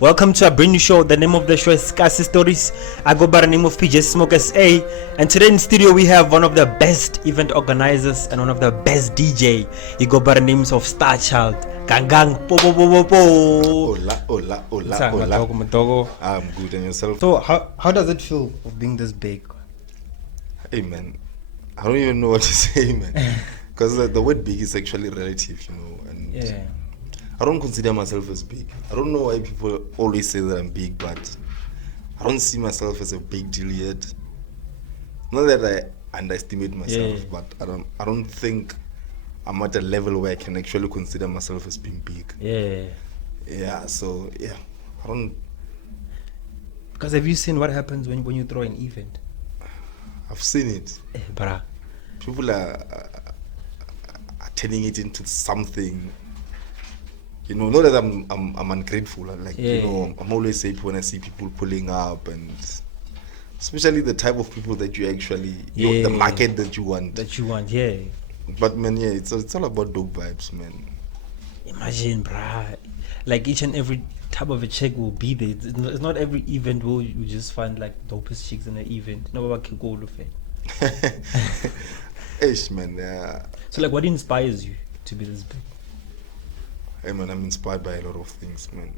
Welcome to a brand new show. The name of the show is Scarce Stories. I go by the name of PJ Smoke SA. And today in studio we have one of the best event organizers and one of the best DJ. He go by the names of StarChild. Gang gang po po po po po. Hola. Matogo. I'm good, and yourself? So how does it feel of being this big? Hey man, I don't even know what to say, man. Because the word big is actually relative, and Yeah. I don't consider myself as big. I don't know why people always say that I'm big, but I don't see myself as a big deal yet. Not that I underestimate myself, but I don't think I'm at a level where I can actually consider myself as being big. Yeah. So I don't. Because have you seen what happens when you throw an event? I've seen it. Bruh. People are turning it into something. Not that I'm ungrateful. I'm always happy when I see people pulling up, and especially the type of people that you actually, the market that you want. But man, it's all about dope vibes, man. Imagine, bruh, like each and every type of a chick will be there. It's not every event will you just find like dopest chicks in an event. No, about Kiko Ish, man. So like, what inspires you to be this big? Hey man, I'm inspired by a lot of things, man.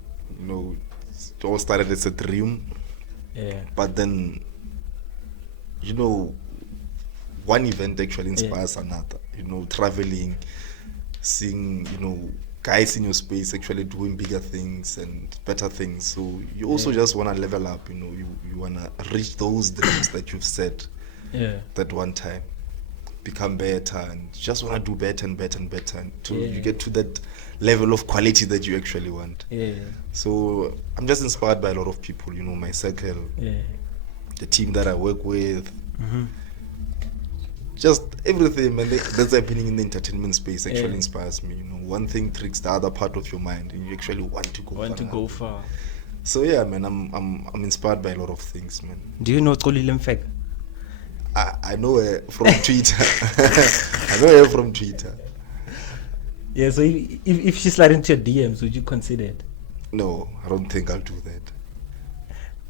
It all started as a dream. But then, one event actually inspires another. Traveling, seeing, guys in your space actually doing bigger things and better things. So you also just want to level up, you want to reach those dreams that you've set that one time. Become better and just want to do better and better and better until you get to that level of quality that you actually want. So I'm just inspired by a lot of people, my circle, the team that I work with, just everything, man, that's happening in the entertainment space actually inspires me. One thing tricks the other part of your mind and you actually want to go far. So yeah, man, I'm inspired by a lot of things, man. Do you know Xoli Mfeka? I know her from Twitter. I know her from Twitter. Yeah, so if she slid into your DMs, would you consider it? No, I don't think I'll do that.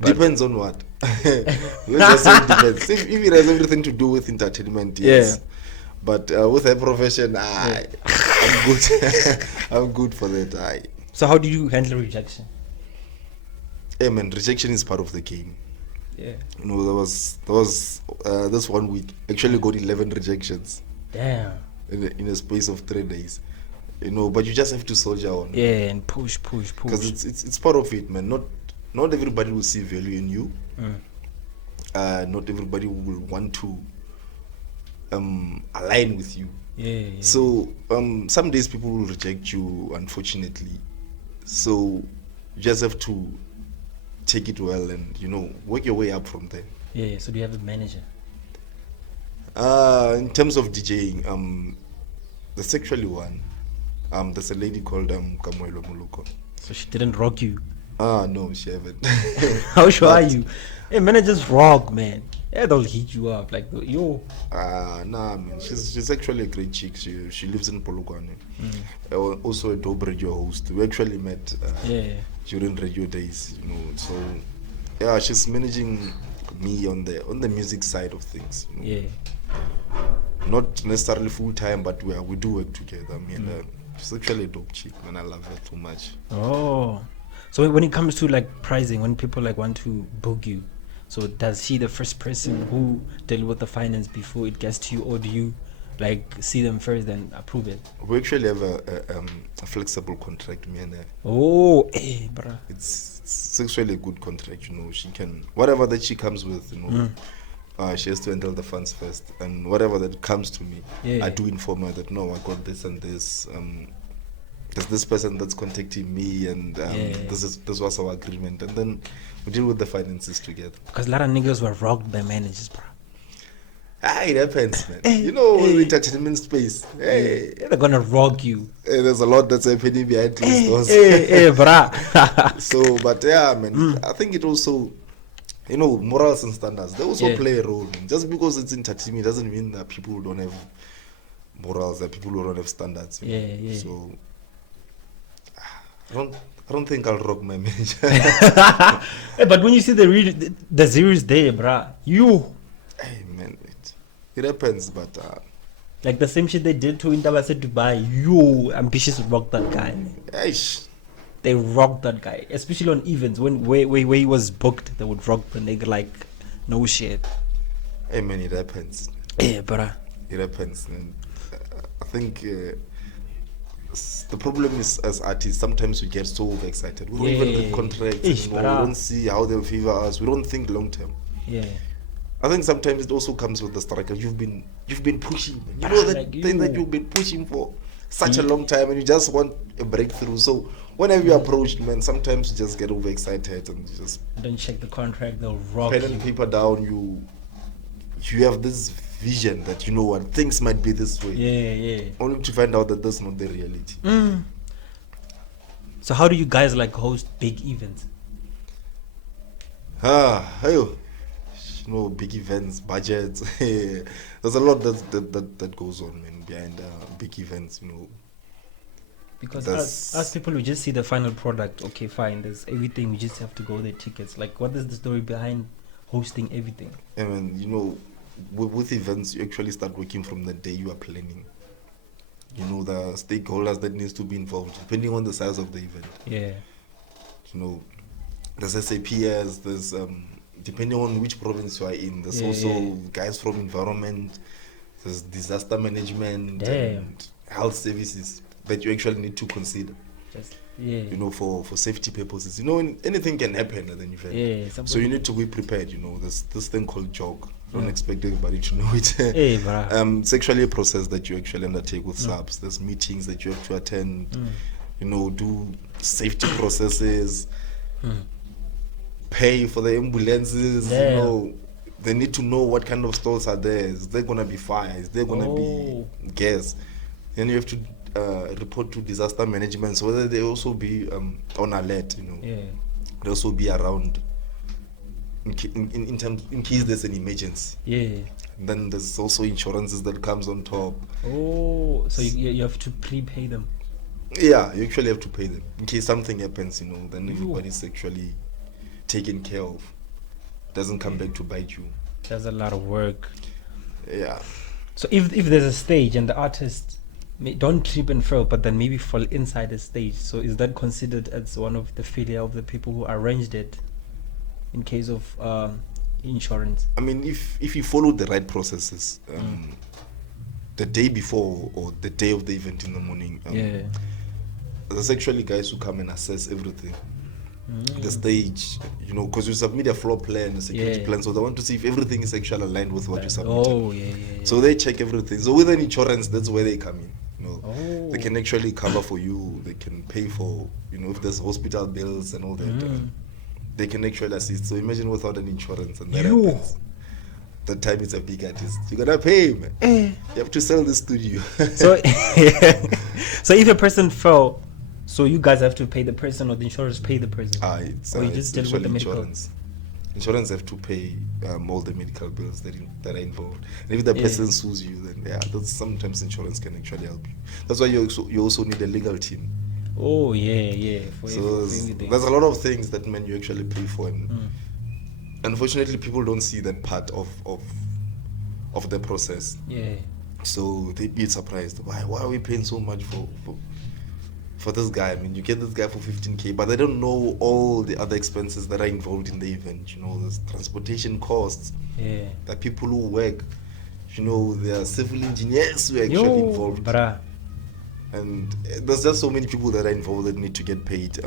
Depends on what. We just say it depends. If it has everything to do with entertainment, yes. But with her profession, I'm good. I'm good for that. So how do you handle rejection? Hey man, rejection is part of the game. Yeah. There was this 1 week actually got 11 rejections. Damn. In a space of 3 days. But you just have to soldier on. Yeah, and push. Because it's part of it, man. Not everybody will see value in you. Not everybody will want to align with you. So some days people will reject you, unfortunately. So you just have to take it well and work your way up from there. So do you have a manager? In terms of DJing, there's actually one. There's a lady called Kamoelo Muluko. So she didn't rock you? No, she haven't. How sure are you? Hey, managers rock, man. Yeah, they'll heat you up like yo. Nah, man. She's actually a great chick. She lives in Polokwane. Also a dope radio host. We actually met during radio days, So yeah, she's managing me on the music side of things. Not necessarily full time, but we do work together. She's actually a dope chick, man. I love her too much. Oh, so when it comes to like pricing, when people like want to book you, so does she the first person who deal with the finance before it gets to you, or do you like see them first and approve it? We actually have a flexible contract, me and her. Oh, hey, bruh. It's actually a good contract, She can, whatever that she comes with, she has to handle the funds first, and whatever that comes to me, I do inform her that no, I got this and this. There's this person that's contacting me, and this was our agreement, and then we deal with the finances together. Because a lot of niggas were rocked by managers, bro. It happens, man. In the entertainment space, they're gonna rock you. There's a lot that's happening behind closed doors. Bruh. So, but yeah, man, I think it also, morals and standards, they also play a role. Man. Just because it's entertainment doesn't mean that people don't have morals, that people don't have standards. So, I I don't think I'll rock my manager. Hey, but when you see the series there, bruh, Hey man, it happens, but like the same shit they did to Intabase Dubai, Ambitious rocked that guy. eish. They rocked that guy, especially on events where he was booked. They would rock the nigga like no shit. Hey man, it happens. Yeah, bruh. It happens, and I think the problem is as artists sometimes we get so overexcited. We don't even read contracts anymore. We don't see how they favor us. We don't think long term. Yeah. I think sometimes it also comes with the struggle. You've been pushing. You know that like thing that you've been pushing for such a long time, and you just want a breakthrough. So whenever you approach, man, sometimes you just get overexcited and you just Don't check the contract. They'll rock pen you. and paper down. You have this vision that you know what things might be this way. Yeah. Only to find out that that's not the reality. So how do you guys like host big events? Hey, big events, budgets. There's a lot that goes on, man, behind big events. Because as people, we just see the final product. Okay, fine. There's everything. We just have to go the tickets. Like, what is the story behind hosting everything? I mean, with events, you actually start working from the day you are planning. The stakeholders that needs to be involved, depending on the size of the event. Yeah. There's SAPs, there's depending on which province you are in, there's also guys from environment, there's disaster management and health services that you actually need to consider. For safety purposes. Anything can happen at an event. Yeah, so you need to be prepared. There's this thing called joke. Don't expect everybody to know it. It's actually a process that you actually undertake with subs. There's meetings that you have to attend. Do safety processes. Pay for the ambulances. They need to know what kind of stalls are there. Is there gonna be fire? Is there gonna be gas? Then you have to report to disaster management, so whether they also be on alert. They also be around in case there's an emergency. And then there's also insurances that comes on top. So you have to prepay them. Yeah, you actually have to pay them in case something happens. Then everybody's actually taken care of. Doesn't come back to bite you. That's a lot of work. Yeah. So if there's a stage and the artist don't trip and fail, but then maybe fall inside the stage, so is that considered as one of the failure of the people who arranged it in case of insurance? I mean, if you follow the right processes, the day before or the day of the event in the morning, there's actually guys who come and assess everything. The stage, because you submit a floor plan, a security plan, so they want to see if everything is actually aligned with what you submitted. So they check everything. So with an insurance, that's where they come in. They can actually cover for you. They can pay for, if there's hospital bills and all that. They can actually assist. So imagine without an insurance and that happens. That time it's a big artist. You gotta pay, man. You have to sell the studio. So if a person fell, so you guys have to pay the person, or the insurance pay the person? Or you just deal with the medical? Insurance have to pay all the medical bills that are involved. And if the person sues you, then sometimes insurance can actually help you. That's why you also need a legal team. So there's a lot of things that you actually pay for, and unfortunately people don't see that part of the process. So they be surprised. Why are we paying so much for this guy? I mean, you get this guy for 15K, but they don't know all the other expenses that are involved in the event. There's transportation costs. There are people who work. There are civil engineers who are actually involved. And there's just so many people that are involved that need to get paid.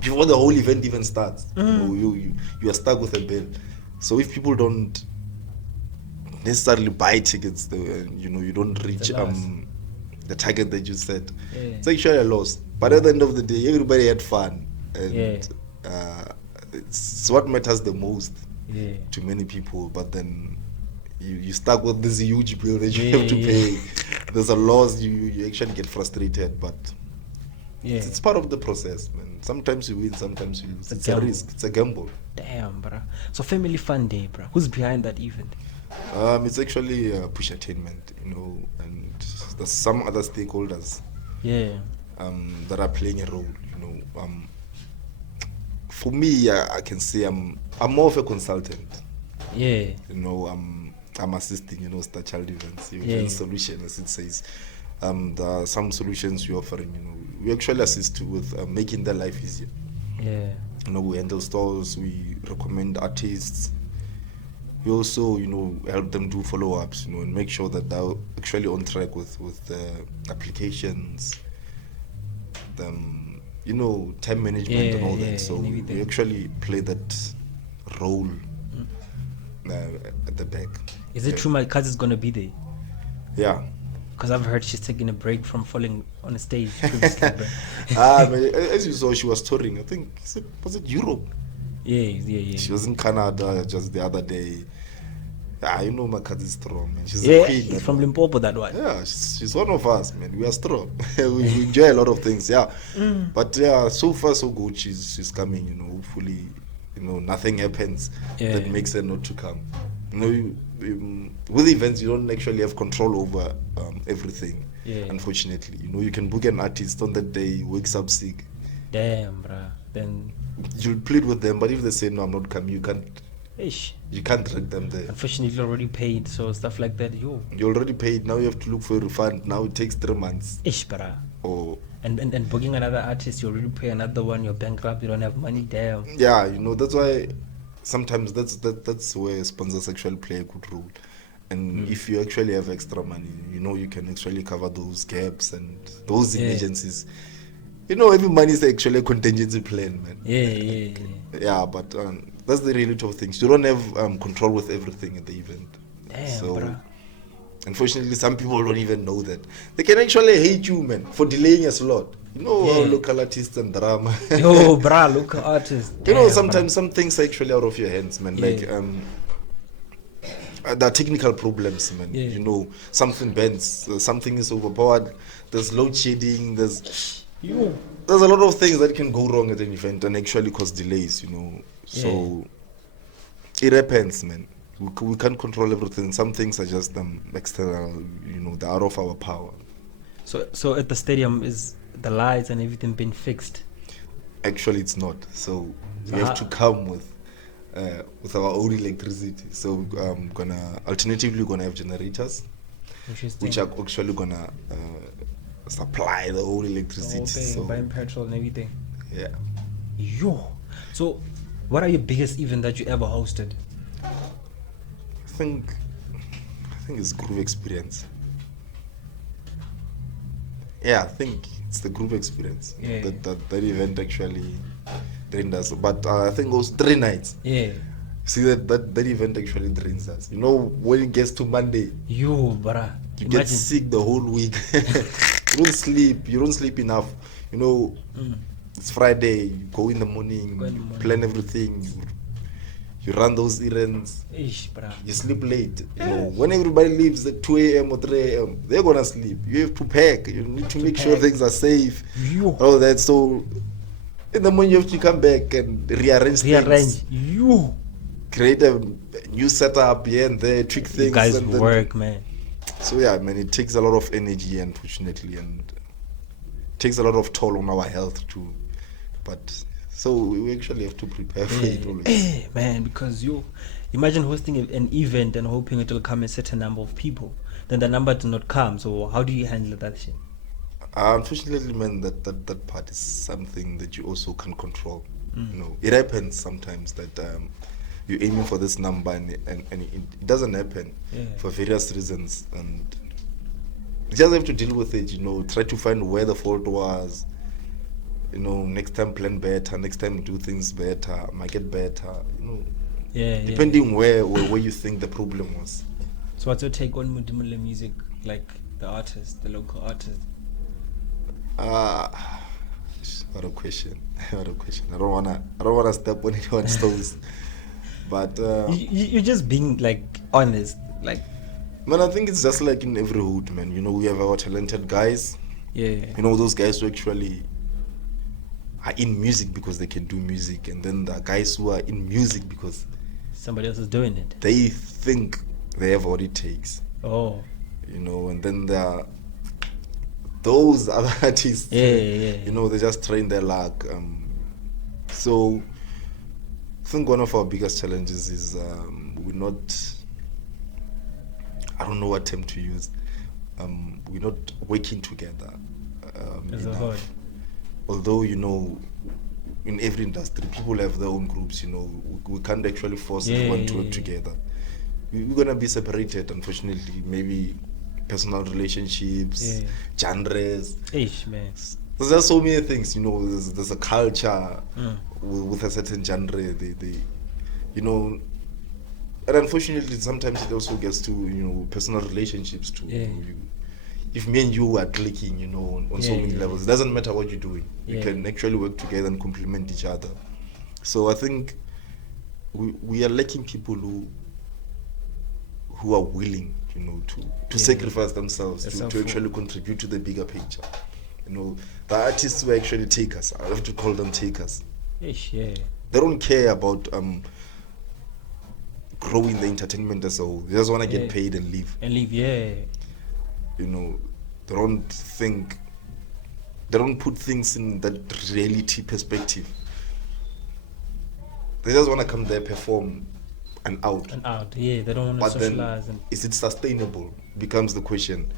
Before the whole event even starts, you are stuck with a bill. So if people don't necessarily buy tickets, you don't reach the target that you set, it's actually a loss. But at the end of the day, everybody had fun, and it's what matters the most to many people. But then you stuck with this huge bill that you have to pay. There's a loss. You actually get frustrated, but it's part of the process, man. Sometimes you win, sometimes you lose. It's a risk. It's a gamble. Damn, bro. So family fun day, bro. Who's behind that event? It's actually Push Attainment, and there's some other stakeholders that are playing a role. For me, I can say I'm more of a consultant. Yeah. I'm assisting, StarChild events, Yeah. event solution, as it says. There are some solutions we're offering. We actually assist with making their life easier. Yeah. We handle stores, we recommend artists. We also, help them do follow-ups, and make sure that they're actually on track with the applications, time management and all that. So we actually play that role at the back. Is it true my cousin's gonna be there? Yeah. Because I've heard she's taking a break from falling on a stage previously. As you saw, she was touring. I think was it Europe? Yeah. She was in Canada just the other day. My cousin's strong, man. She's a queen. From Limpopo, that one. Yeah, she's one of us, man. We are strong. we enjoy a lot of things, yeah. But yeah, so far so good. She's coming. Hopefully, nothing happens that makes her not to come. With events, you don't actually have control over everything. Yeah. Unfortunately, you can book an artist on that day, he wakes up sick. Damn, bruh. Then you'll plead with them, but if they say no, I'm not coming, you can't. Ish. You can't drag them there. Unfortunately, you already paid, so stuff like that. You already paid. Now you have to look for a refund. Now it takes 3 months. Ish, bruh. Oh. And booking another artist, you already pay another one. You're bankrupt. You don't have money. Damn. Yeah, that's why sometimes that's where sponsors actually play a good role. And if you actually have extra money, you can actually cover those gaps and those emergencies. Every money is actually a contingency plan, man. Yeah. Yeah, but that's the reality of things. You don't have control with everything at the event. Damn, so, bruh. Unfortunately, some people don't even know that. They can actually hate you, man, for delaying a slot. Local artists and drama. Yo, bruh, local artists. Damn, sometimes some things are actually out of your hands, man. Like, there are technical problems, man. Something bends, something is overpowered, there's load shedding, there's a lot of things that can go wrong at an event and actually cause delays, So it happens, man. We can't control everything. Some things are just external, they're out of our power. So at the stadium, is the lights and everything been fixed? Actually, it's not. So we have to come with our own electricity. So alternatively gonna have generators, which are actually gonna supply the whole electricity. So buying petrol and everything. Yeah. Yo. So, what are your biggest event that you ever hosted? I think it's Groove Experience. Yeah, I think it's the Groove Experience. Yeah. That event actually drained us. But I think it was 3 nights. Yeah. See that event actually drains us. When it gets to Monday, you get sick the whole week. You don't sleep enough. It's Friday, you go in the morning, plan everything, you run those errands. Ish, you sleep late. When everybody leaves at 2 a.m. or 3 a.m., they're gonna sleep. You have to pack. You need to make sure things are safe. All that. So in the morning you have to come back and rearrange things. Create a new setup here and there, tweak things. You guys work, man. So yeah, man, it takes a lot of energy, unfortunately, and it takes a lot of toll on our health too. But so we actually have to prepare for it always. Man, because you imagine hosting an event and hoping it will come a certain number of people, then the number do not come. So how do you handle that shit? Unfortunately, man, that part is something that you also can't control. It happens sometimes that you're aiming for this number and it doesn't happen for various reasons, and you just have to deal with it. Try to find where the fault was. Next time plan better. Next time do things better. Might get better. Depending where you think the problem was. So what's your take on Mudimule music, like the local artist? What a question! What a question! I don't wanna step on anyone's toes. But you're just being honest, man. I think it's just like in every hood, man. We have our talented guys. Yeah. Those guys who actually are in music because they can do music, and then the guys who are in music because somebody else is doing it. They think they have what it takes. Oh. And then there are those other artists, Yeah. you know, they just train their luck. So I think one of our biggest challenges is we're not, I don't know what term to use, we're not working together As a enough. whole. Although, you know, in every industry, people have their own groups, you know, we can't actually force everyone to work together. We're going to be separated, unfortunately. Maybe personal relationships, genres. Ish, man. There's just so many things, you know. There's a culture with a certain genre. They, you know, and unfortunately, sometimes it also gets to, you know, personal relationships too. Yeah. You know, if me and you are clicking, you know, on so many levels, it doesn't matter what you're doing. We can actually work together and complement each other. So I think we are lacking people who are willing, you know, to sacrifice themselves to actually contribute to the bigger picture. You know, the artists who actually takers, I have to call them takers. Ish, yeah. They don't care about growing the entertainment as a whole. They just want to get paid and leave. You know, they don't put things in that reality perspective. They just want to come there, perform, and out. They don't want to socialize. Then, is it sustainable? Becomes the question.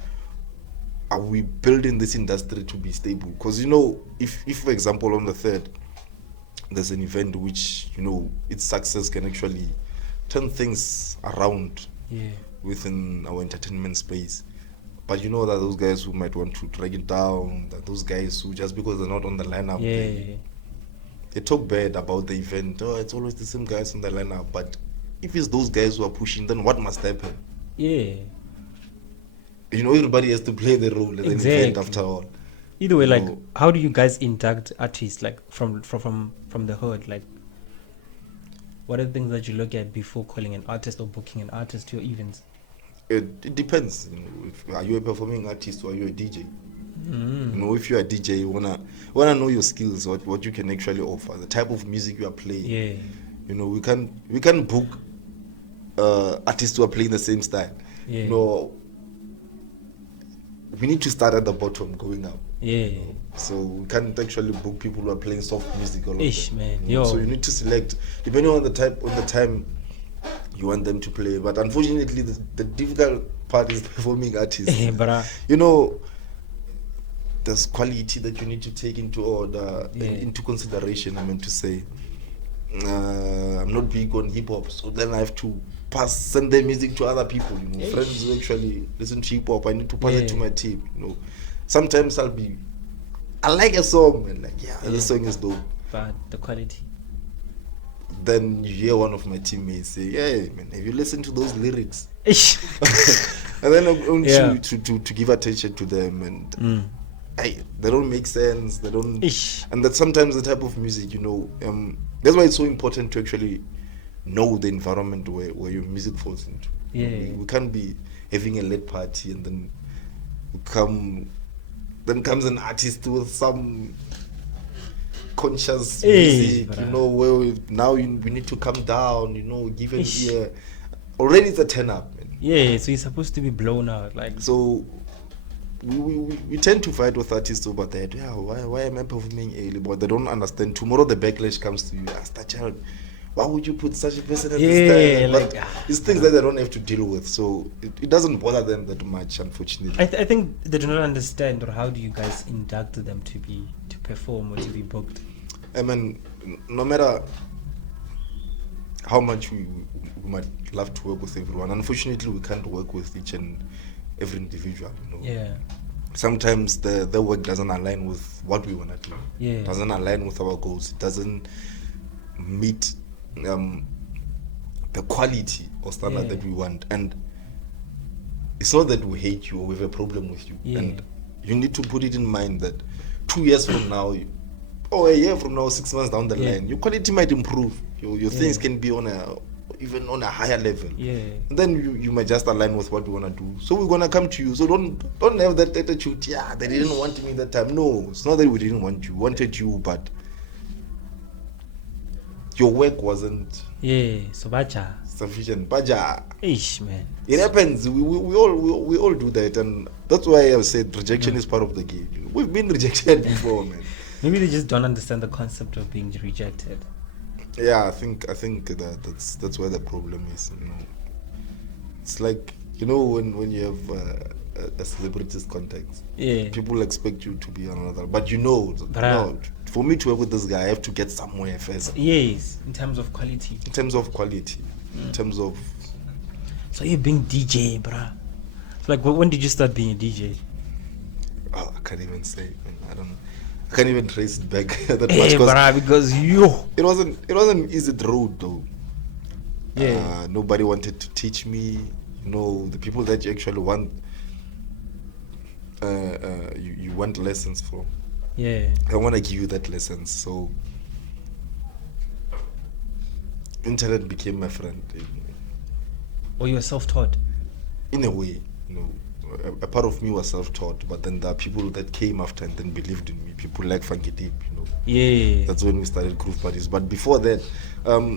Are we building this industry to be stable? Because, you know, if for example, on the 3rd, there's an event which, you know, its success can actually turn things around within our entertainment space. But you know that those guys who might want to drag it down, that those guys who, just because they're not on the lineup, they talk bad about the event. Oh, it's always the same guys on the lineup. But if it's those guys who are pushing, then what must happen? You know, everybody has to play the role in the event after all. Either way, like, how do you guys induct artists, like, from the hood? Like, what are the things that you look at before calling an artist or booking an artist to your events? It depends. You know, are you a performing artist or are you a DJ? You know, if you're a DJ, you wanna know your skills, what you can actually offer, the type of music you are playing. You know, we can book artists who are playing the same style. You know, we need to start at the bottom, going up. You know? So we can't actually book people who are playing soft music all of them. Man. You know? So you need to select depending on the time you want them to play. But unfortunately, the difficult part is performing artists. You know, there's quality that you need to take into order, into consideration. I meant to say, I'm not big on hip hop, so then I have to send their music to other people. You know, friends who actually listen to hip hop, I need to pass it to my team. You know, sometimes I like a song and this song is dope, but the quality. Then you hear one of my teammates say, "Hey man, have you listened to those lyrics?" And then I'm going to give attention to them, and they don't make sense. They don't, and that's sometimes the type of music, you know. That's why it's so important to actually know the environment where your music falls into. We can't be having a late party and then comes an artist with some conscious music, you know, where we need to come down, you know, give an ear. Already it's a turn up, man. So you're supposed to be blown out, like. So we tend to fight with artists over that. Why am I performing early? But they don't understand. Tomorrow the backlash comes to you. StarChild, why would you put such a person at this time? But it's things that they don't have to deal with. So it doesn't bother them that much, unfortunately. I think they do not understand, or how do you guys induct them to perform or to be booked? I mean, no matter how much we might love to work with everyone, unfortunately we can't work with each and every individual, you know. Sometimes the work doesn't align with what we want to do. It doesn't align with our goals. It doesn't meet the quality or standard that we want. And it's not that we hate you or we have a problem with you. And you need to put it in mind that 2 years from now, or a year from now, 6 months down the line, your quality might improve. Your things can be even on a higher level. And then you might just align with what we want to do. So we're gonna come to you. So don't have that attitude. They didn't want me that time. No, it's not that we didn't want you. We wanted you, but your work wasn't so baja. sufficient. Baja. Ish, man. It happens. We all do that, and that's why I've said rejection is part of the game. We've been rejected before, man. Maybe they just don't understand the concept of being rejected. Yeah, I think that's where the problem is. You know, it's like, you know, when you have a celebrity's contacts, people expect you to be another, but you know, no, for me to work with this guy, I have to get somewhere first. Yes, in terms of quality. In terms of quality, in terms of. So you're being DJ, bruh. Like, when did you start being a DJ? Oh, I can't even say. I don't know. I can't even trace it back that much. Bruh, because it wasn't an easy road though. Yeah. Nobody wanted to teach me. You know, the people that you actually want, you want lessons from. Yeah. I want to give you that lesson. So, internet became my friend. Or you were self-taught? In a way, you know, a part of me was self-taught, but then there are people that came after and then believed in me. People like Funky Deep, you know. Yeah. That's when we started groove parties. But before that,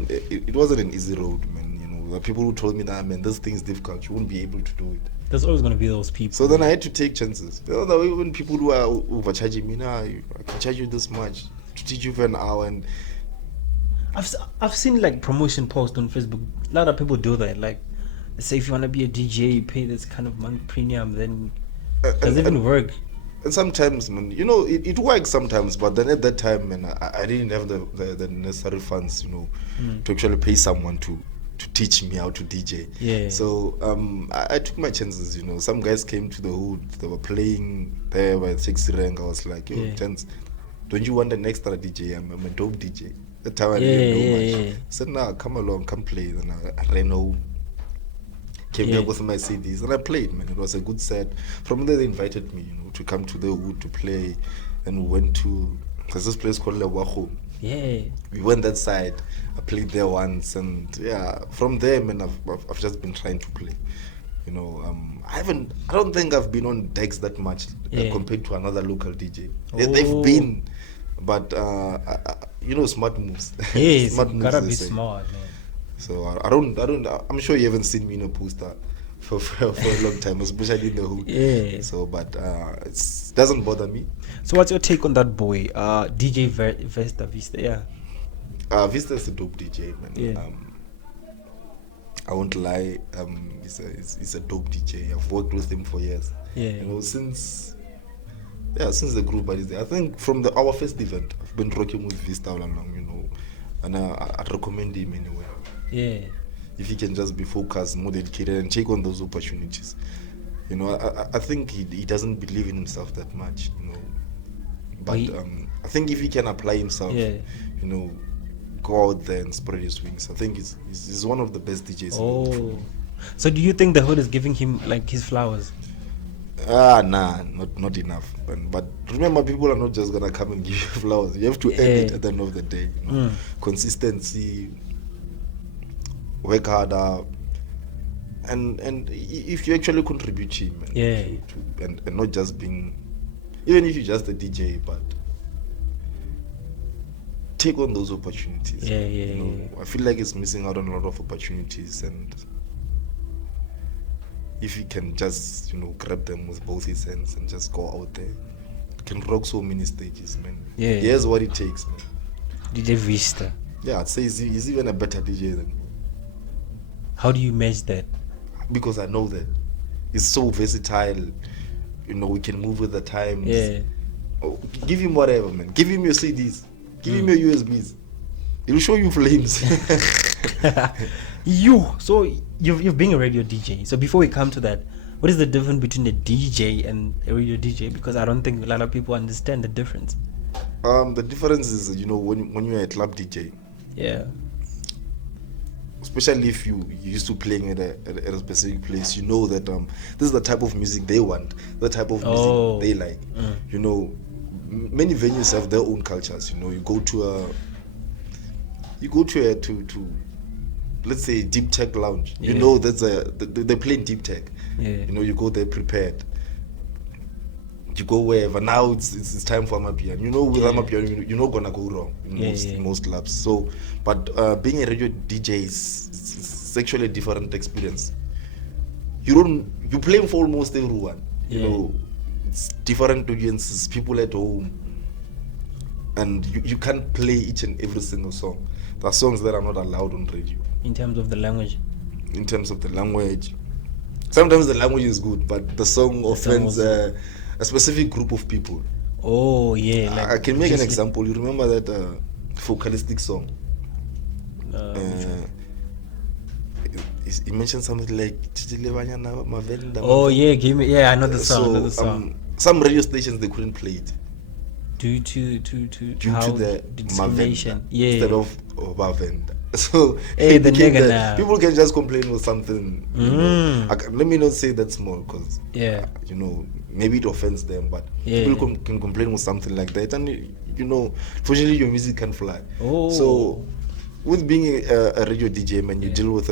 it wasn't an easy road, man. You know, there are people who told me that, man, this thing is difficult. You won't be able to do it. There's always going to be those people. So then I had to take chances. You know, even people who are overcharging me, now I can charge you this much to teach you for an hour. And I've seen like promotion posts on Facebook. A lot of people do that. Like, say if you want to be a DJ, you pay this kind of month premium, then does it even work? And sometimes, man, you know, it works sometimes, but then at that time, man, I didn't have the necessary funds, you know, to actually pay someone to teach me how to DJ. Yeah. So I took my chances, you know. Some guys came to the hood, they were playing there by 60 rank. I was like, yo, chance, don't you want an extra DJ? I'm a dope DJ. That time I didn't know much. I said, nah, come along, come play. Then I ran home. Came back with my CDs and I played, man. It was a good set. From there they invited me, you know, to come to the wood to play, and we went to there's this place called Lewacho. Yeah. We went that side. I played there once, and yeah, from there, man, I've just been trying to play. You know, I don't think I've been on decks that much compared to another local DJ. They've been, but you know, smart moves. Yes, smart you moves, gotta they be say. smart, man. So I don't. I'm sure you haven't seen me in a poster for a long time, especially in the hood. Yeah. So, but it doesn't bother me. So, what's your take on that boy, DJ Vesta Vista? Yeah. Vista's a dope DJ, man. Yeah. I won't lie. He's a dope DJ. I've worked with him for years. Yeah. You know, since the group is there. I think from our first event, I've been rocking with Vista all along. You know, and I'd recommend him anyway. Yeah. If he can just be focused, more dedicated, and take on those opportunities. You know, I think he doesn't believe in himself that much, you know. But I think if he can apply himself, you know, go out there and spread his wings, I think he's one of the best DJs. Oh. So do you think the hood is giving him like his flowers? Nah, not enough. But remember, people are not just gonna come and give you flowers. You have to earn it at the end of the day. You know? Consistency, work harder, and if you actually contribute to him, and not just being, even if you're just a DJ, but take on those opportunities. You know, I feel like it's missing out on a lot of opportunities, and if you can just, you know, grab them with both his hands and just go out there, you can rock so many stages, man. Here's what it takes, man. DJ Vista. Yeah, I'd say he's even a better DJ than me. How do you measure that? Because I know that he's so versatile. You know, we can move with the times. Yeah. Oh, give him whatever, man. Give him your CDs. Give him your USBs. He'll show you flames. So you've been a radio DJ. So before we come to that, what is the difference between a DJ and a radio DJ? Because I don't think a lot of people understand the difference. The difference is, you know, when you're a club DJ. Yeah. Especially if you used to playing at a specific place, you know that this is the type of music they want, the type of music they like. You know, many venues have their own cultures. You know, you go to let's say deep tech lounge. You know, that's they're playing deep tech. You know, you go there prepared. you go wherever. Now it's time for Amapiano. You know, with Amapiano, you're not gonna go wrong in most clubs. So, but being a radio DJ is actually a different experience. You playing for almost everyone. You know, it's different audiences, people at home, and you can't play each and every single song. There are songs that are not allowed on radio. In terms of the language. In terms of the language, sometimes the language is good, but the song offends a specific group of people. Oh yeah, like I can make an example. You remember that vocalistic song? He mentioned something like oh yeah, give me, yeah, I know the song. So some radio stations, they couldn't play it due to the discrimination. Instead of Mavenda. So hey, the people can just complain with something. You know, let me not say that small, because you know, maybe it offends them, but people can complain with something like that, and you know, fortunately your music can fly. So with being a radio DJ, man, you deal with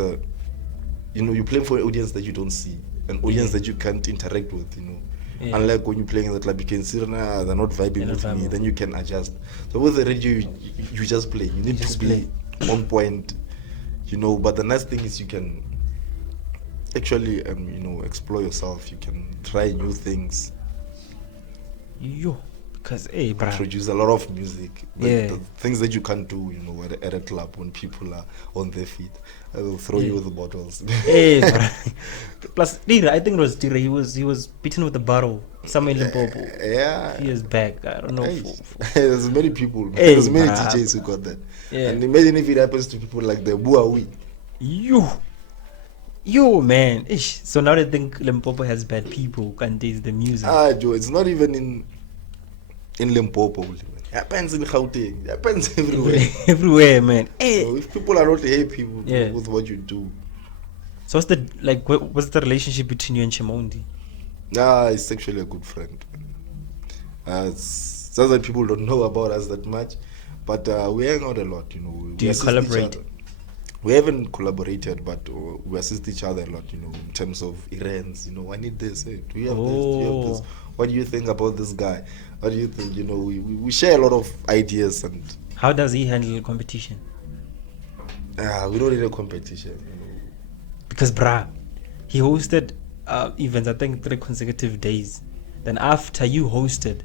you know, you play for an audience that you don't see, an audience that you can't interact with, you know. Unlike when you're playing in the club, you can see, nah, they're not vibing with me, then you can adjust. So with the radio, you just play. You need to play on point, you know. But the nice thing is you can actually, you know, explore yourself. You can try new things. Because produce a lot of music. The things that you can't do, you know, at a club when people are on their feet. I will throw you with the bottles. Plus, Tira, I think it was Tira. He was beaten with a bottle somewhere in Limpopo. He is back. I don't know. There's many people. There's many DJs who got that. And imagine if it happens to people like the Buawi. You man. Ish. So now they think Limpopo has bad people and there's the music. Joe, it's not even in Limpopo. It happens in Gauteng. It happens everywhere. Everywhere, man. So if people are not happy with what you do. So what's the relationship between you and Shimondi? He's actually a good friend. It's just that people don't know about us that much, but we hang out a lot, you know. Do you collaborate? We haven't collaborated, but we assist each other a lot, you know, in terms of events. You know, I need this. Hey, do you have this? Do you have this? What do you think about this guy? What do you think? You know, we share a lot of ideas. And how does he handle competition? We don't need a competition, you know. Because he hosted events, I think 3 consecutive days. Then after you hosted,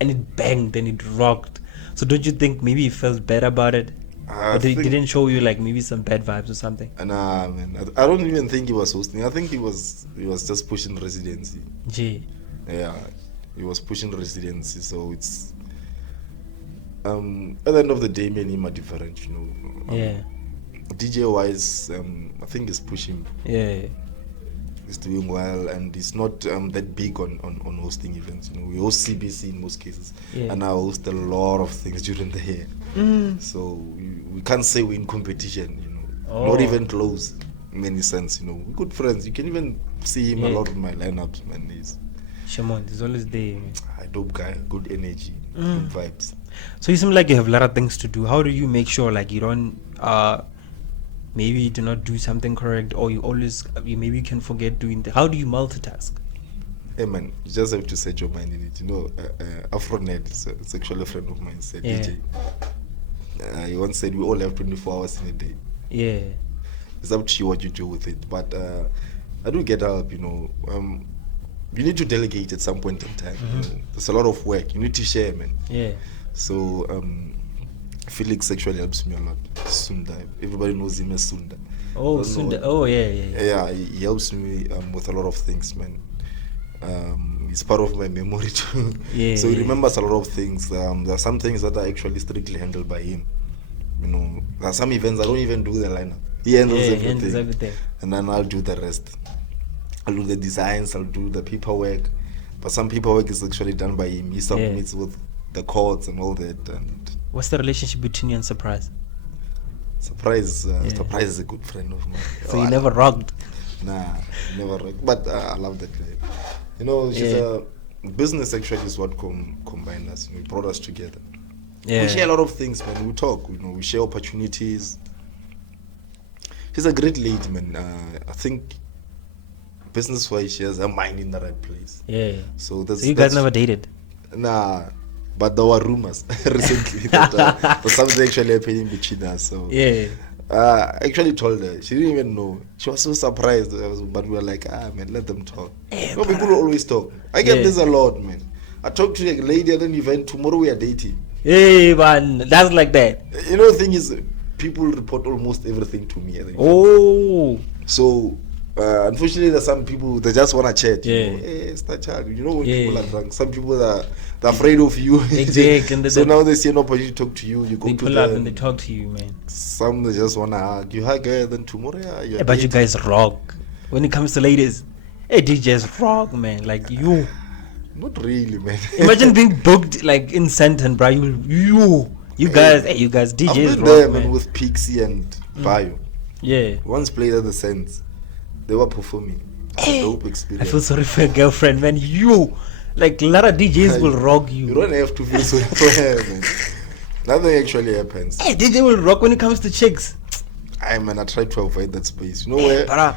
and it banged and it rocked. So don't you think maybe he felt better about it? Or they didn't show you like maybe some bad vibes or something? Nah, man. I don't even think he was hosting. I think he was just pushing residency. Yeah, he was pushing residency. So it's at the end of the day, me and him are different, you know. DJ wise, I think he's pushing. He's doing well, and he's not that big on hosting events. You know, we host CBC in most cases, and I host a lot of things during the year. So we can't say we're in competition. You know, not even close in any sense. You know, we're good friends. You can even see him a lot in my lineups, man. Shimon, he's always there. A dope guy, good energy, good vibes. So you seem like you have a lot of things to do. How do you make sure like you don't maybe you do not do something correct, or maybe you can forget doing how do you multitask? Hey man, you just have to set your mind in it. You know, Afronet is actually a friend of mine, said DJ. He once said we all have 24 hours in a day. It's up to you what you do with it. But I do get help, you know. You need to delegate at some point in time. You know? There's a lot of work. You need to share, man. So Felix actually helps me a lot. Sunda. Everybody knows him as Sunda. Sunda. Yeah, he helps me with a lot of things, man. It's part of my memory too. So he remembers a lot of things. There are some things that are actually strictly handled by him. You know, there are some events I don't even do the lineup. He handles everything. And then I'll do the rest. I'll do the designs, I'll do the paperwork. But some paperwork is actually done by him. He submits with the codes and all that. And what's the relationship between you and Surprise? Surprise is a good friend of mine. So you never rocked? Nah, never rocked. But I love that guy. You know, she's business actually is what combined us. We brought us together. We share a lot of things, man. We talk, you know, we share opportunities. She's a great lady, man. I think business wise, she has her mind in the right place. Yeah. So that's. So you guys never dated? Nah, but there were rumors recently that there's something actually happening between us. So Yeah. I actually told her. She didn't even know. She was so surprised. But we were like, man, let them talk. No, people always talk. I get this a lot, man. I talked to a lady at an event. Tomorrow we are dating. Hey, man, that's like that. You know, the thing is, people report almost everything to me. Oh. So, unfortunately, there's some people they just want to chat. Yeah. You know, hey, StarChild. You know, when people are drunk, some people they're afraid of you. Exactly. So now they see an opportunity to talk to you. You go They to pull them. up and they talk to you, man. Some they just want to hug. You hug her, then tomorrow, you're But you dating. guys rock. When it comes to ladies, hey, DJs rock, man. Like you. Not really, man. Imagine being booked like in Santon, bro. You guys, hey, you guys, I've DJs been rock, there, man. with Pixie and Bayo. Yeah. Once played at the Sense. They were performing. It's a dope I experience. feel sorry for your girlfriend, man. Like a lot of DJs will rock you. You don't have to feel sorry for her, man. Nothing actually happens. Hey, DJ will rock when it comes to chicks. I try to avoid that space. You know Bruh.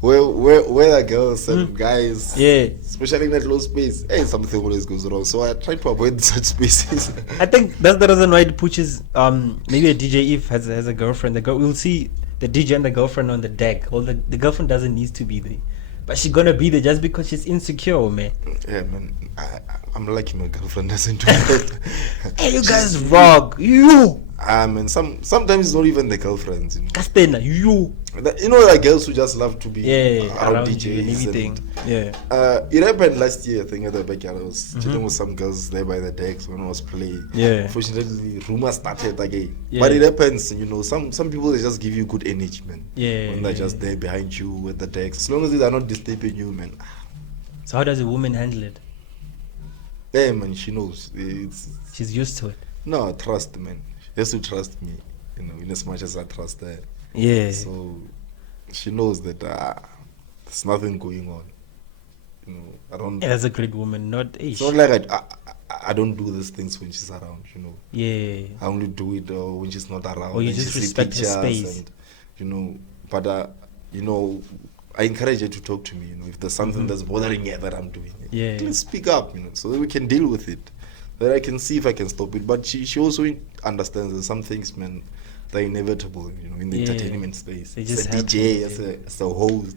where the girls and guys, Yeah. especially in that low space, hey, something always goes wrong. So I try to avoid such spaces. I think that's the reason why it pushes maybe a DJ if has a girlfriend. The girl we'll see the DJ and the girlfriend on the deck. Well, the girlfriend doesn't need to be there, but she's gonna be there just because she's insecure, man. Yeah, man. I'm lucky my girlfriend doesn't do that. Hey, you guys rock. You. Sometimes it's not even the girlfriends. You know, Castena, you. Like girls who just love to be around you DJs and everything. Yeah. It happened last year, I think, at the backyard. I was chilling with some girls there by the decks when I was playing. Yeah. Unfortunately, rumors started again. Yeah. But it happens, some people, they just give you good energy, man. Yeah. When they're just there behind you at the decks. As long as they're not disturbing you, man. So how does a woman handle it? Yeah, man, she knows. She's used to it. No, trust, man. She has to trust me, in as much as I trust her. Yeah. So she knows that there's nothing going on. I don't. Yeah, that's a great woman. Not It's not like I don't do these things when she's around. Yeah. I only do it when she's not around. Or you and just she see respect her pictures space. And, but I encourage her to talk to me. If there's something that's bothering her that I'm doing, Yeah. please speak up. So that we can deal with it. That I can see if I can stop it. But she also understands that some things, man, they're inevitable. In the entertainment space, They as just a DJ, as a host.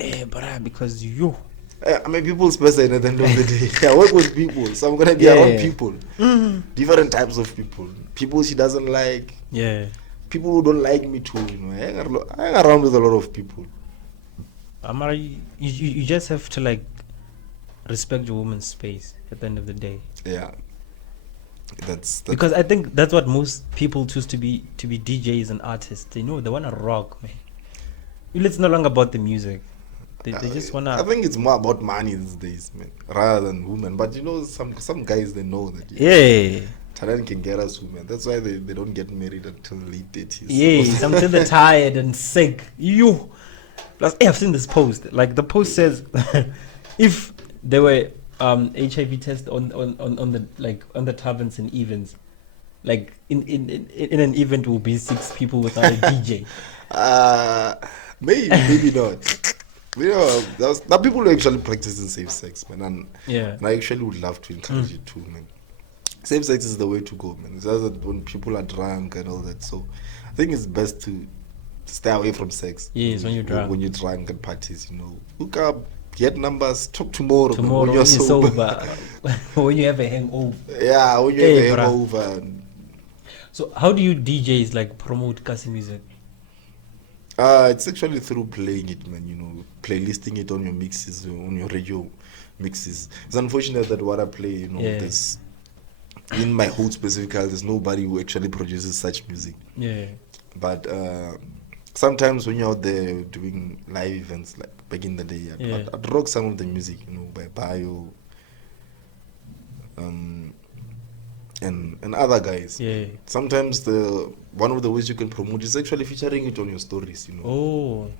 Eh, but because you. People's person at the end of the day. I work with people, so I'm gonna be around people. Different types of people. People she doesn't like. Yeah. People who don't like me too. I hang around with a lot of people. Amara, you just have to respect your woman's space at the end of the day. Yeah. That's Because I think that's what most people choose to be DJs and artists. They want to rock, man. It's no longer about the music. They just want to. I think it's more about money these days, man, rather than women. But some guys, they know that. Yeah. Talent can get us women. That's why they don't get married until late 30s. Yeah, until they're tired and sick. You. Plus, I've seen this post. The post says, if there were HIV tests on the taverns and events, in an event will be 6 people without a DJ. Maybe not. There people who actually practicing safe sex, man, and I actually would love to encourage it too, man. Safe sex is the way to go, man. It's just that when people are drunk and all that, so I think it's best to stay away from sex. Yes, when you're drunk. When you're drunk at parties, hook up, get numbers, talk tomorrow When you're sober. When you have a hangover. Yeah, when you have a hangover. So how do you DJs promote Kasi music? It's actually through playing it, man. Playlisting it on your mixes, on your radio mixes. It's unfortunate that what I play, there's in my hood specifically, there's nobody who actually produces such music. Yeah. But sometimes when you're out there doing live events, like back in the day, I'd rock some of the music, by Bayo, and other guys. Yeah. Sometimes one of the ways you can promote is actually featuring it on your stories. Oh.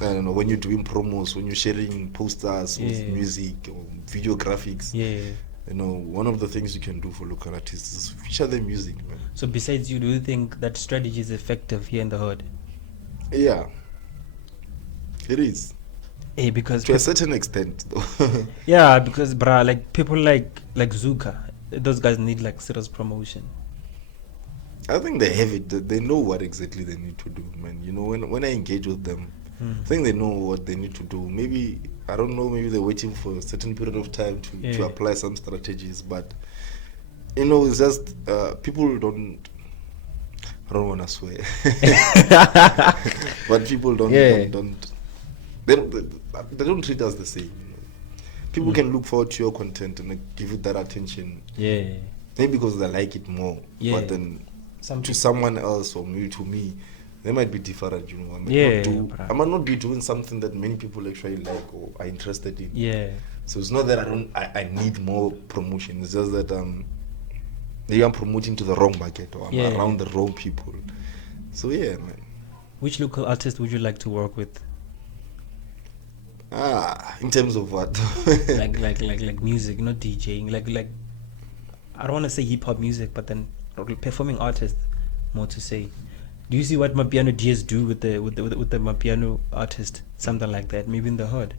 I don't know, when you're doing promos, when you're sharing posters with music or video graphics. Yeah. One of the things you can do for local artists is feature their music, man. So besides you, do you think that strategy is effective here in the hood? Yeah, it is. Because to a certain extent, though. yeah, because bruh, like people like Zuka, those guys need like serious promotion. I think they have it. They know what exactly they need to do, man. You know, when I engage with them, I think they know what they need to do. Maybe, I don't know, maybe they're waiting for a certain period of time to apply some strategies. But, you know, it's just, people don't, I don't want to swear. But people they don't treat us the same. You know? People can look forward to your content and give it that attention. Yeah. Maybe because they like it more. Yeah. But then to someone else or maybe to me, they might be different, you know. I might not be doing something that many people actually like or are interested in. Yeah. So it's not that I need more promotion. It's just that maybe I'm promoting to the wrong market or I'm around the wrong people. So yeah, man. Which local artist would you like to work with? In terms of what? like music, not DJing. Like I don't want to say hip hop music, but then performing artists, more to say. Do you see what Mapiano DJs do with the Mapiano artist? Something like that, maybe in the hood.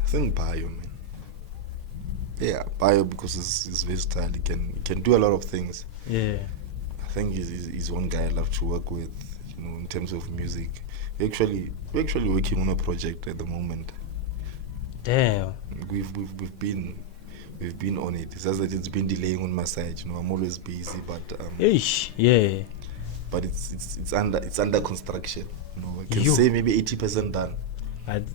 I think Bayo, man. Yeah, Bayo, because he's versatile. He can do a lot of things. Yeah. I think he's one guy I love to work with. You know, in terms of music, we're actually working on a project at the moment. Damn. We've been on it. It's just that it's been delaying on my side. You know, I'm always busy, but yeah. But it's under construction. You know, I can say maybe 80% done.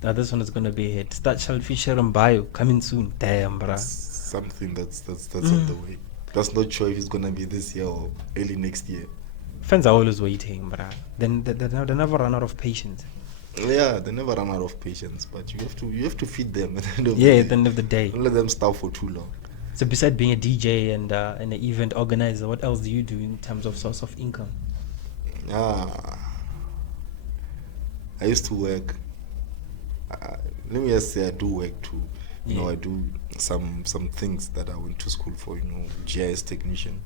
This one is gonna be a hit. StarChild feature on Bio coming soon. Damn, bruh. Something that's on the way. Just not sure if it's gonna be this year or early next year. Fans are always waiting, bruh. Then they never run out of patience. Yeah, they never run out of patience, but you have to feed them at the end of the day. At the end of the day. Don't let them starve for too long. So besides being a DJ and an event organizer, what else do you do in terms of source of income? I used to work. Let me just say I do work too. You know, I do some things that I went to school for. You know, GIS technician.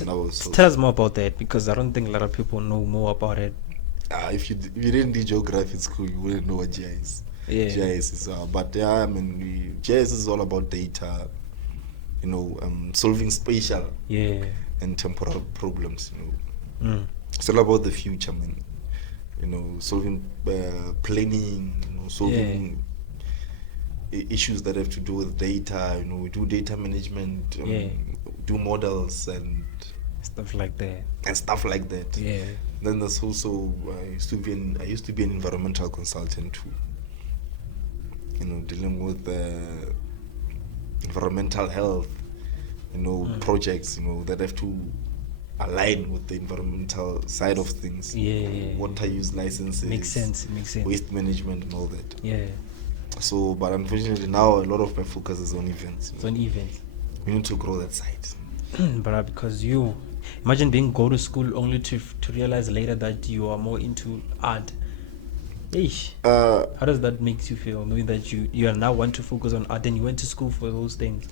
And I was tell us more about that, because I don't think a lot of people know more about it. If you didn't do geography in school, you wouldn't know what GIS. GIS is. But yeah, I mean, GIS is all about data. You know, solving spatial and temporal problems. You know, it's all about the future, man. You know, solving planning. You know, solving issues that have to do with data. You know, we do data management. Do models and stuff like that. Yeah. Then there's also I used to be an environmental consultant too. You know, dealing with environmental health. You know, projects. You know, that have to align with the environmental side of things. Water use licenses. Makes sense. Waste management and all that. Yeah. So, but unfortunately now a lot of my focus is on events. It's on events. We need to grow that side. But because you imagine go to school only to realize later that you are more into art. How does that make you feel, knowing that you are now want to focus on art and you went to school for those things?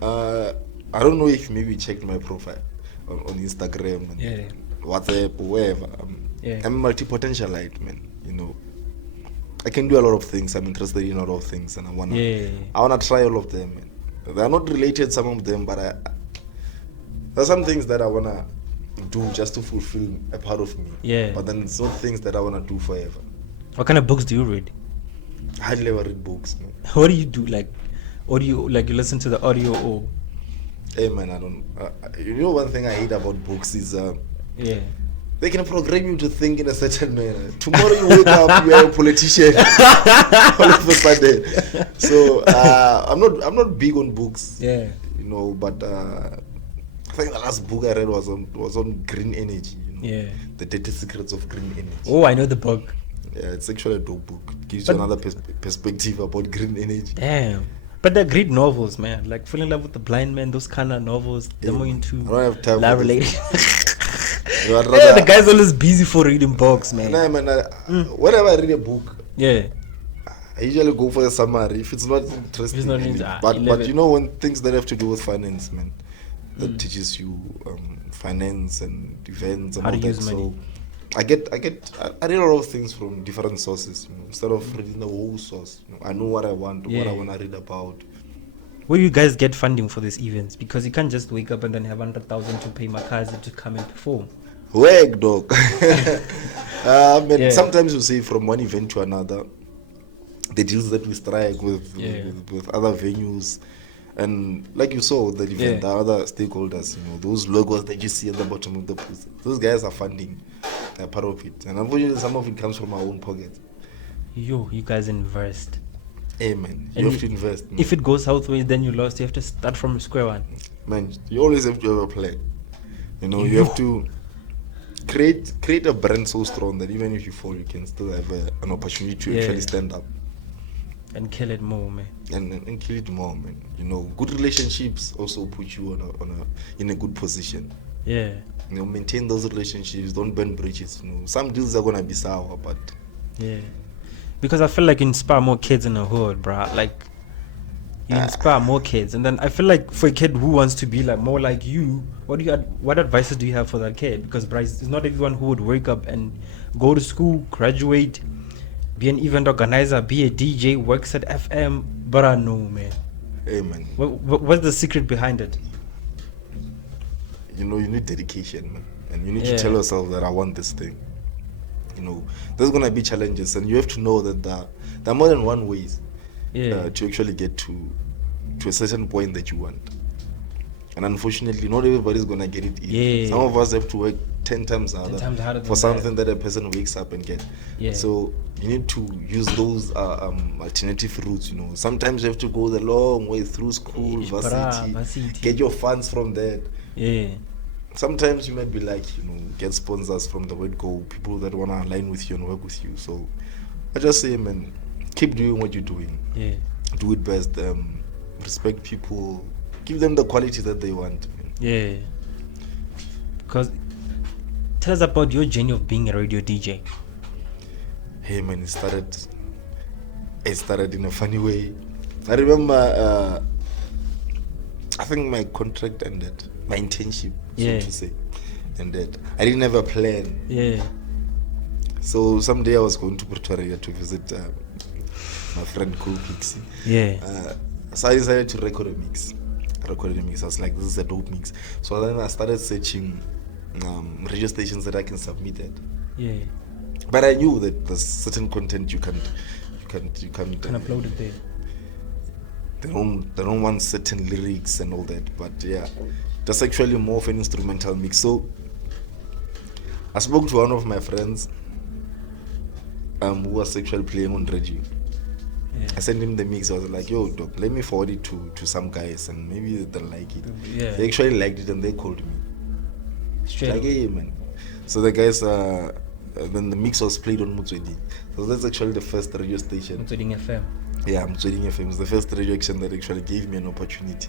I don't know if maybe you checked my profile on Instagram and WhatsApp or wherever. I'm a multi-potentialite, man. You know, I can do a lot of things. I'm interested in a lot of things, and I wanna try all of them, man. They are not related, some of them, but there's some things that I wanna do just to fulfill a part of me. But then it's not things that I wanna do forever. What kind of books do you read? I hardly ever read books, man. What do you do? Like audio, like you listen to the audio or? Hey man, I don't. You know, one thing I hate about books is they can program you to think in a certain manner. Tomorrow you wake up, you are a politician. All of a sudden. So I'm not big on books. You know, but I think the last book I read was on green energy. You know, The Dirty Secrets of Green Energy. Oh, I know the book. Yeah, it's actually a dope book. It gives you another perspective about green energy. Damn. But they're great novels, man. Like Fall in Love with the Blind Man, those kind of novels. They're more into I don't have time love for related. The guy's always busy for reading books, man. Nah, man. Whenever I read a book, I usually go for a summary if it's not interesting. But you know, when things that have to do with finance, man, that teaches you finance and events and how all to that. use money. So I read a lot of things from different sources, instead of reading the whole source. I know what I want, what I want to read about. Where do you guys get funding for these events? Because you can't just wake up and then have 100,000 to pay Makazi to come and perform. Work, dog. Sometimes you say from one event to another, the deals that we strike with other venues, and like you saw the event, the other stakeholders, those logos that you see at the bottom of the post, those guys are funding part of it, and unfortunately some of it comes from our own pocket. You guys invest. Hey man, you have to invest, man. If it goes southways, then you lost. You have to start from square one. Man, you always have to have a plan. You have to create a brand so strong that even if you fall, you can still have an opportunity to actually stand up and kill it more, man. And kill it more, man. Good relationships also put you in a good position. Yeah. Maintain those relationships. Don't burn bridges. Some deals are gonna be sour, but because I feel like you inspire more kids in the hood, bruh. Like you inspire more kids, and then I feel like for a kid who wants to be like more like you, what advices do you have for that kid? Because Bryce, it's not everyone who would wake up and go to school, graduate, be an event organizer, be a DJ, works at FM. But I know, man. Hey, man. What's the secret behind it? You need dedication, man, and you need to tell yourself that I want this thing. There's gonna be challenges, and you have to know that there are more than one ways to actually get to a certain point that you want. And unfortunately, not everybody's gonna get it easy. Some of us have to work 10 times harder for something that a person wakes up and get. So you need to use those alternative routes. Sometimes you have to go the long way through school, varsity, get your funds from that. Sometimes you might be like, get sponsors from the word go, people that want to align with you and work with you. So I just say, man, keep doing what you're doing. Do it best. Respect people. Give them the quality that they want. Man. Because tell us about your journey of being a radio DJ. Hey man, it started in a funny way. I remember I think my contract ended, my internship, so to say, ended. I didn't have a plan. So someday I was going to Pretoria to visit my friend Cool Pixie. So I decided to record a mix. I was like, this is a dope mix. So then I started searching radio stations that I can submit it. But I knew that there's certain content you can't upload it there. They don't want certain lyrics and all that, but that's actually more of an instrumental mix. So I spoke to one of my friends who was actually playing on radio. I sent him the mix. I was like, yo, doc, let me forward it to some guys and maybe they'll like it. They actually liked it and they called me. Straight like, hey man. So the guys then the mix was played on Motswedi. So that's actually the first radio station. Motswedi FM. Yeah, Mtsweding FM is the first radio action that actually gave me an opportunity.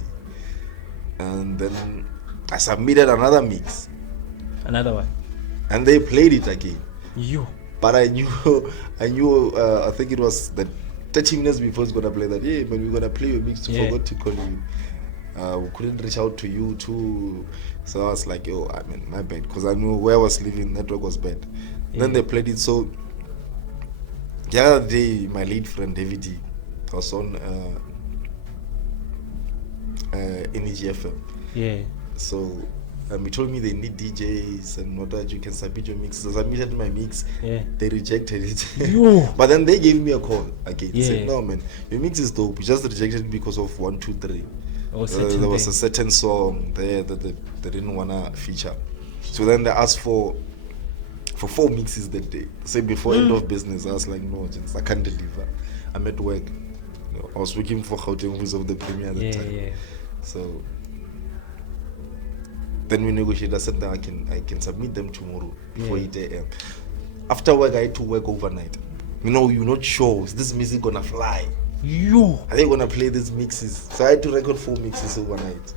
And then I submitted another mix. Another one. And they played it again. But I knew, I think it was the 30 minutes before it's going to play that, hey, man, we're going to play your mix, we forgot to call you. We couldn't reach out to you too. So I was like, yo, I mean, my bad. Because I knew where I was living, network was bad. Then they played it. So the other day, my lead friend, David D, was on Energy FM. So he told me they need DJs and what that you can submit your mix. So I submitted my mix. They rejected it. But then they gave me a call again. They said, no man, your mix is dope. We just rejected it because of 1, 2, 3. There was a certain song there that they didn't wanna feature. So then they asked for 4 mixes that day. Say before end of business, I was like, no, I can't deliver. I'm at work. I was working for Gauteng Voice of the Premier at the time. So then we negotiated. I said that I can submit them tomorrow before 8 a.m. After work, I had to work overnight. You're not sure, is this music gonna fly? Are they gonna play these mixes? So I had to record 4 mixes overnight.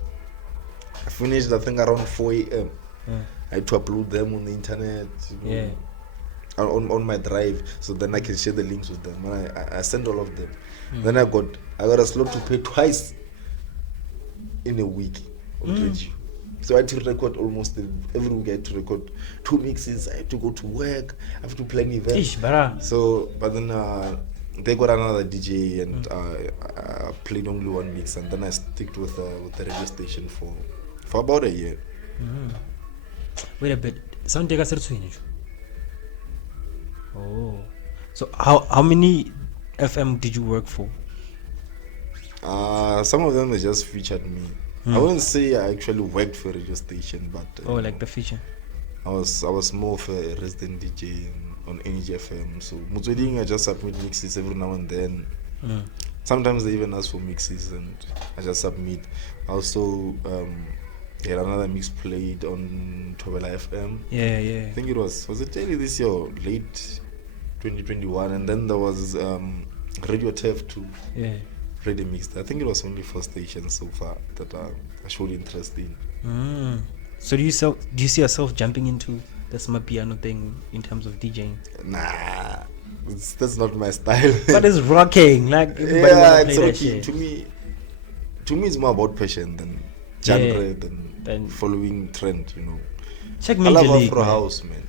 I finished, I think, around 4 a.m. I had to upload them on the internet, on my drive, so then I can share the links with them. And I sent all of them. Then I got a slot to pay twice in a week on radio. So I had to record almost every week. I had to record 2 mixes. I had to go to work. I have to plan events. Ish, brah. So, but then they got another DJ, and I played only 1 mix, and then I sticked with the radio station for about a year. Wait a bit. Sound take us to Oh, so how many FM did you work for? Some of them they just featured me. I wouldn't say I actually worked for a radio station, but Like the feature. I was more of a resident DJ on Energy FM. So Mutsweding, I just submit mixes every now and then. Sometimes they even ask for mixes, and I just submit. I also had another mix played on Tobela FM. Yeah. I think it was it early this year, or late 2021, and then there was Radio TF too. Yeah. Radio mixed. I think it was only 4 stations so far that I showed interest in. So do you see yourself jumping into the smart piano thing in terms of DJing? Nah, that's not my style. But it's rocking, like everybody yeah, wanna it's play that rocking. shit. To me, it's more about passion than genre than following trend. You know, Check I Major love League. Afro Man. House, man.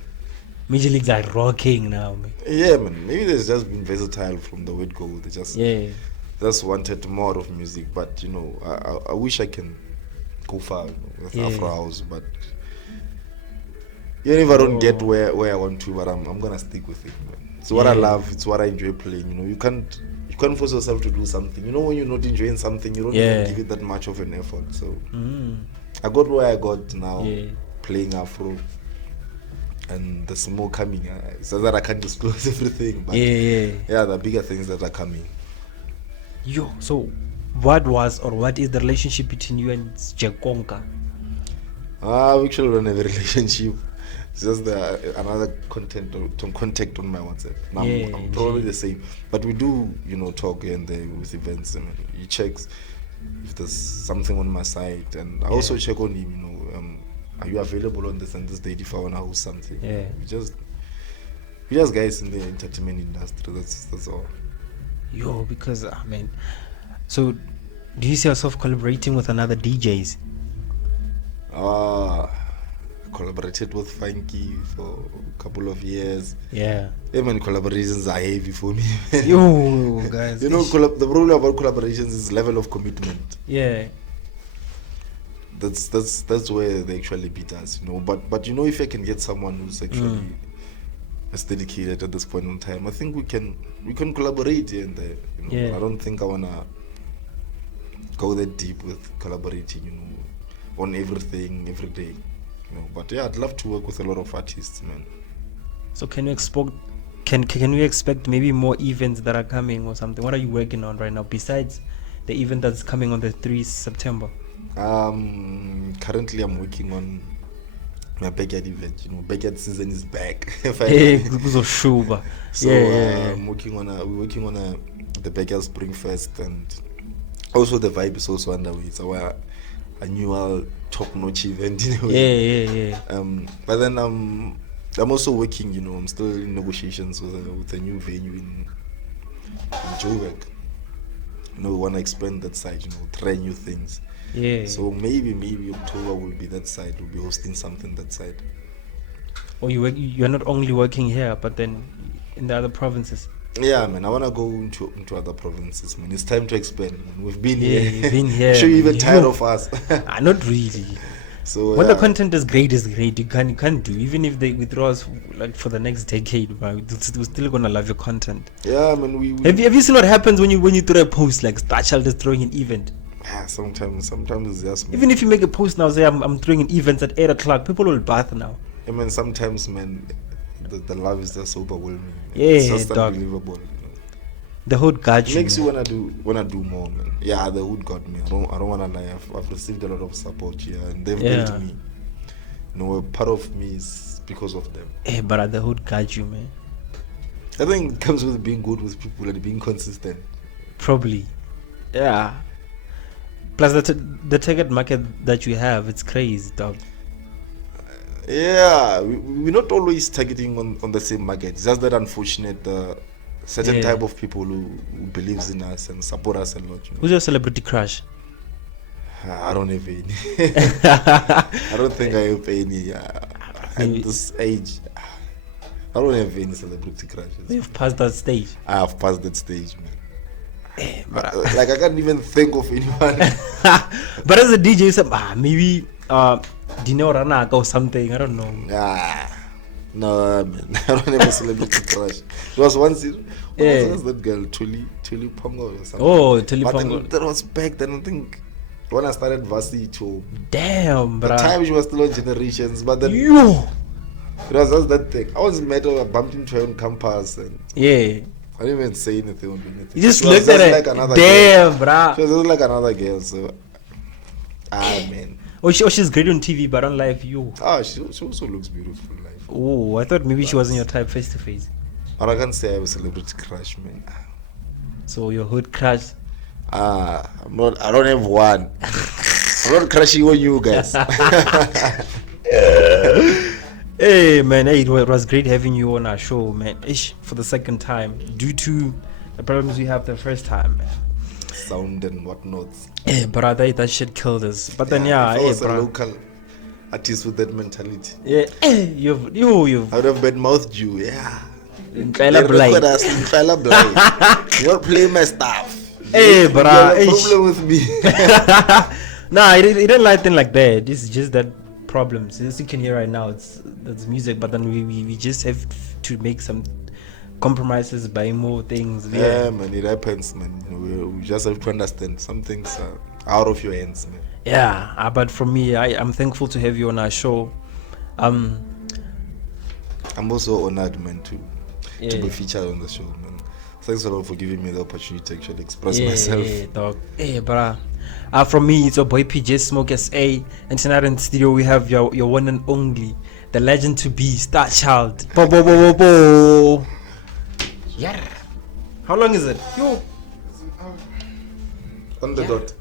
Major League's are rocking now, man. Yeah, man. Maybe there's just been versatile from the word go. They just wanted more of music, but you know, I wish I can go far with Afro House, but even if I don't get where I want to, but I'm gonna stick with it, man. It's what I love. It's what I enjoy playing. You know, you can't force yourself to do something. You know, when you're not enjoying something, you don't even give it that much of an effort. So I got where I got now, playing Afro, and there's more coming. So that I can't disclose everything, but yeah, the bigger things that are coming. Yo, so what is the relationship between you and Jekonka? We actually don't have a relationship. It's just another contact on my WhatsApp. I'm probably the same, but we do, you know, talk here and there with events. I mean, he checks if there's something on my site, and I also check on him. You know, are you available on this and this date if I wanna host something? Yeah, we just guys in the entertainment industry. That's all. Yo, because I mean, so do you see yourself collaborating with another DJs? Collaborated with Funky for a couple of years. Yeah. Even collaborations are heavy for me. Yo, guys. You know, the problem about collaborations is level of commitment. Yeah. That's where they actually beat us, you know. But you know, if I can get someone who's actually as dedicated at this point in time, I think we can collaborate here and there. You know? Yeah. I don't think I wanna go that deep with collaborating, you know, on everything every day. You know, but yeah, I'd love to work with a lot of artists, man. So can we expect maybe more events that are coming or something? What are you working on right now besides the event that's coming on the 3rd September? Currently I'm working on my backyard event. You know, backyard season is back. Hey, so we're working on the backyard spring fest, and also the vibe is also underway. It's our annual top-notch event in a way. But then I'm also working. You know, I'm still in negotiations with a new venue in Joburg. You know, we want to expand that side. You know, try new things. Yeah. So maybe October will be that side. We'll be hosting something that side. Or you're not only working here, but then in the other provinces. Yeah, man. I wanna go into other provinces, man. It's time to expand, man. We've been here. You've been here. I'm sure you're even tired of us. Not really. So when the content is great, you can't do. Even if they withdraw us like for the next decade, we're still gonna love your content. Yeah, man. We have you seen what happens when you throw a post like StarChild is throwing an event? Yeah, sometimes it's just, even if you make a post now, say I'm throwing an event at 8 o'clock, people will bath now. I mean, sometimes, man, the love is just overwhelming. Yeah, it's just dog. unbelievable. You know? The hood got you. Makes you wanna do more, man. Yeah, the hood got me. I don't wanna lie. I've received a lot of support here, and they've built me. You know, a part of me is because of them. Hey, but the hood got you, man. I think it comes with being good with people and being consistent. Probably, yeah. Plus the target market that you have, it's crazy, dog. Yeah, we're not always targeting on the same market. It's just that unfortunate certain type of people who believes in us and support us a lot. You know? Who's your celebrity crush? I don't have any. I don't think I have any at this age. I don't have any celebrity crushes. You've passed that stage. I have passed that stage, man. But Like I can't even think of anyone. but as a DJ, you said maybe Dino Ranaka or something. I don't know. No, man. I don't have a celebrity crush. There was once. What was that girl? Tuli Pongo or something. Oh, Tuli But Pongo. then, that was back then. I think when I started Vasi to Damn, bro. the time she was still on Generations, but then You. it was just that thing. I was met her, I bumped into her on campus, and Yeah. I didn't even say anything or do anything. You just She was looked at it. like another Damn, girl. bro. She was just like another girl. So, man. Oh, she's great on TV, but on live, you. She also looks beautiful in life. Oh, I thought maybe she wasn't your type face to face. But I can't say I have a celebrity crush, man. So your hood crush. I don't have one. I'm not crushing on you guys. Hey man, hey, it was great having you on our show, man. Ish, for the second time, due to the problems we have the first time, man. Sound and whatnot. Hey, bro, that shit killed us. But then If I hey, was a bro. local artist with that mentality, Yeah, you've. I would have bad-mouthed you. Yeah. Fella blind. Look at us, fella blind. You don't play my stuff. Hey, You bro. have a problem with me. Nah, it didn't like thing like that. This is just that problems. As you can hear right now, that's music. But then we just have to make some compromises by more things. Yeah, man, it happens, man. You know, we just have to understand some things are out of your hands, man. Yeah, but for me, I'm thankful to have you on our show. I'm also honored, man, to Yeah. be featured on the show, man. Thanks a lot for giving me the opportunity to actually express myself. Yeah, dog. Hey, bruh. From me, it's your boy PJ Smoke SA, and tonight in the studio we have your one and only, the legend to be, StarChild. Bo bo bo bo bo. Yeah. How long is it? Yo. On the dot.